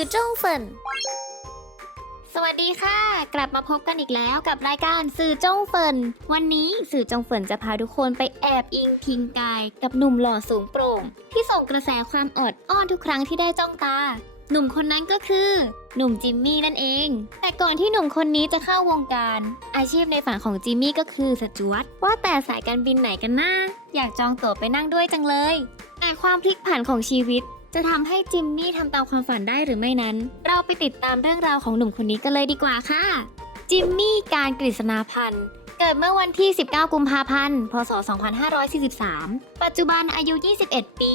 สื่อจงเฟินสวัสดีค่ะ กลับมาพบกันอีกแล้วกับรายการสื่อจงเฟินวันนี้สื่อจงเฟินจะพาทุกคนไปแอบอิงพิงกาย กับหนุ่มหล่อสูงโปร่ง ที่ส่งกระแสความอดอ้อนทุกครั้งที่ได้จ้องตา หนุ่มคนนั้นก็คือ หนุ่มจิมมี่นั่นเอง แต่ก่อนที่หนุ่มคนนี้จะเข้าวงการ อาชีพในฝันของจิมมี่ก็คือสจวตว่าแต่สายการบินไหนกันนะอยากจองตั๋วไปนั่งด้วยจังเลยแต่ความพลิกผันของชีวิต จะทำให้จิมมี่ทำตามความฝันได้หรือไม่นั้น เราไปติดตามเรื่องราวของหนุ่มคนนี้กันเลยดีกว่าค่ะ จิมมี่การกฤษณาพันธ์เกิดเมื่อวันที่ 19 กุมภาพันธ์ พศ 2543 ปัจจุบันอายุ 21 ปี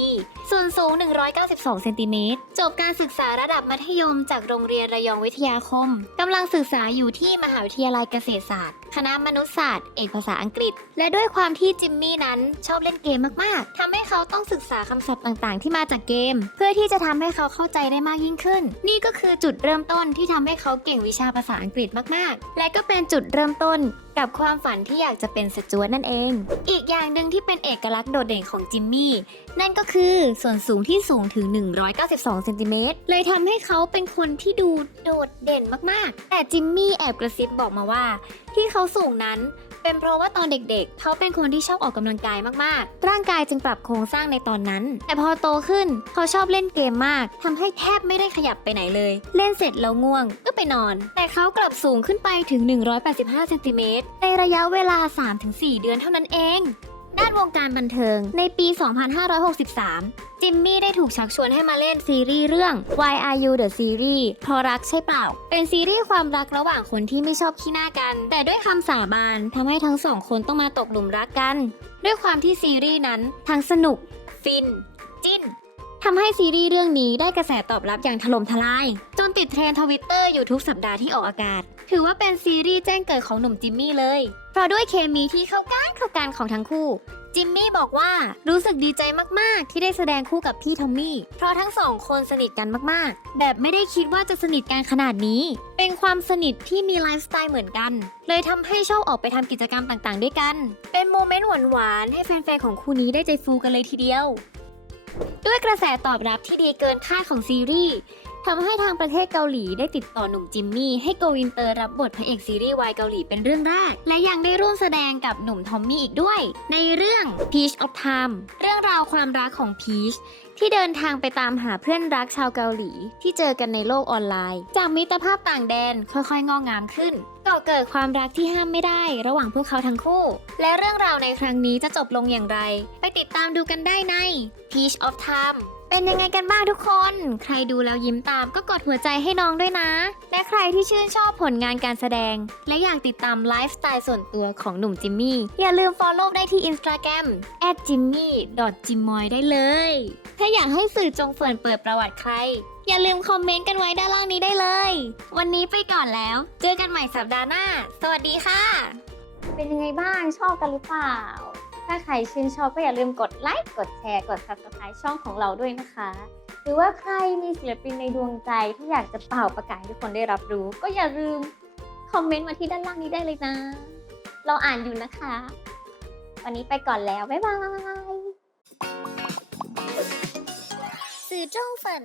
ส่วนสูง 192 เซนติเมตร จบการศึกษาระดับมัธยมจากโรงเรียนระยองวิทยาคม กำลังศึกษาอยู่ที่มหาวิทยาลัยเกษตรศาสตร์ คณะมนุษยศาสตร์ เอกภาษาอังกฤษ และด้วยความที่จิมมี่นั้นชอบเล่นเกมมาก ๆ ทำให้เขาต้องศึกษาคำศัพท์ต่าง ๆ ที่มาจากเกม เพื่อที่จะทำให้เขาเข้าใจได้มากยิ่งขึ้น นี่ก็คือจุดเริ่มต้นที่ทำให้เขาเก่งวิชาภาษาอังกฤษมาก ๆ และก็เป็นจุดเริ่มต้นกับความฝันที่อยากจะเป็นสจวตนั่นเอง อีกอย่างหนึ่งที่เป็นเอกลักษณ์โดดเด่นของจิมมี่นั่นก็คือส่วนสูงที่สูงถึง 192เซนติเมตรเลยทำให้เขาเป็นคนที่ดูโดดเด่นมากๆ แต่จิมมี่แอบกระซิบบอกมาว่า ที่เขาสูงนั้นเป็นเพราะว่าตอนเด็กๆ เขาเป็นคนที่ชอบออกกำลังกายมากๆ ร่างกายจึงปรับโครงสร้างในตอนนั้น แต่พอโตขึ้นเขาชอบเล่นเกมมากทำให้แทบไม่ได้ขยับไปไหนเลย เล่นเสร็จแล้วง่วงก็ไปนอน แต่เขากลับสูงขึ้นไปถึง 185เซนติเมตรในระยะเวลา 3-4 เดือนเท่านั้นเอง ด้านวงการบันเทิง ในปี 2563 จิมมี่ได้ถูกชักชวนให้มาเล่นซีรีส์เรื่อง Why Are You the Series เพราะรักใช่เปล่า เป็นซีรีส์ความรักระหว่างคนที่ไม่ชอบขี้หน้ากัน แต่ด้วยคำสาบานทำให้ทั้งสองคนต้องมาตกหลุมรักกัน ด้วยความที่ซีรีส์นั้นทั้งสนุก ฟิน จิ้นทำให้ซีรีส์เรื่องนี้ได้กระแสตอบรับอย่างถล่มทลาย ติดเทรนทวิตเตอร์อยู่ทุกสัปดาห์ที่ออกอากาศ ถือว่าเป็นซีรีส์แจ้งเกิดของหนุ่มจิมมี่เลย เพราะด้วยเคมีที่เข้ากันเข้ากันของทั้งคู่ จิมมี่บอกว่ารู้สึกดีใจมากๆ ที่ได้แสดงคู่กับพี่ทอมมี่ เพราะทั้งสองคนสนิทกันมากๆ แบบไม่ได้คิดว่าจะสนิทกันขนาดนี้ เป็นความสนิทที่มีไลฟ์สไตล์เหมือนกัน เลยทำให้ชอบออกไปทำกิจกรรมต่างๆ ด้วยกัน เป็นโมเมนต์หวานๆให้แฟนๆของคู่นี้ได้ใจฟูกันเลยทีเดียวด้วยกระแสตอบรับที่ดีเกินคาดของซีรีส์ ทำให้ทางประเทศเกาหลีได้ติดต่อหนุ่มจิมมี่ให้โกวินเตอร์รับบทพระเอกซีรีส์วายเกาหลีเป็นเรื่องแรก และยังได้ร่วมแสดงกับหนุ่มทอมมี่อีกด้วย ในเรื่อง Peach of Time เรื่องราวความรักของพีชที่เดินทางไปตามหาเพื่อนรักชาวเกาหลี ที่เจอกันในโลกออนไลน์ จากมิตรภาพต่างแดนค่อยๆ งอกงามขึ้นก่อเกิดความรักที่ห้ามไม่ได้ ระหว่างพวกเขาทั้งคู่ และเรื่องราวในครั้งนี้จะจบลงอย่างไร ไปติดตามดูกันได้ใน Peach of Time เป็นยังไงกันบ้างทุกคน ใครดูแล้วยิ้มตามก็กดหัวใจให้น้องด้วยนะ และใครที่ชื่นชอบผลงานการแสดง และอยากติดตามไลฟ์สไตล์ส่วนตัวของหนุ่มจิมมี่ อย่าลืม Follow ได้ที่ Instagram @jimmy.jimoy ได้เลย ถ้าอยากให้สื่อจงเฟินเปิดประวัติใคร อย่าลืมคอมเมนต์กันไว้ด้านล่างนี้ได้เลย วันนี้ไปก่อนแล้ว เจอกันใหม่สัปดาห์หน้า สวัสดีค่ะ เป็นยังไงบ้างชอบกันหรือเปล่า ถ้าใครชื่นชอบก็อย่าลืมกดไลค์ กดแชร์ กด subscribe ช่องของเราด้วยนะคะ หรือว่าใครมีศิลปินในดวงใจที่อยากจะเป่าประกาศให้ทุกคนได้รับรู้ ก็อย่าลืมคอมเมนต์มาที่ด้านล่างนี้ได้เลยนะ เราอ่านอยู่นะคะ วันนี้ไปก่อนแล้ว บ๊ายบายสื่อจงเฟิน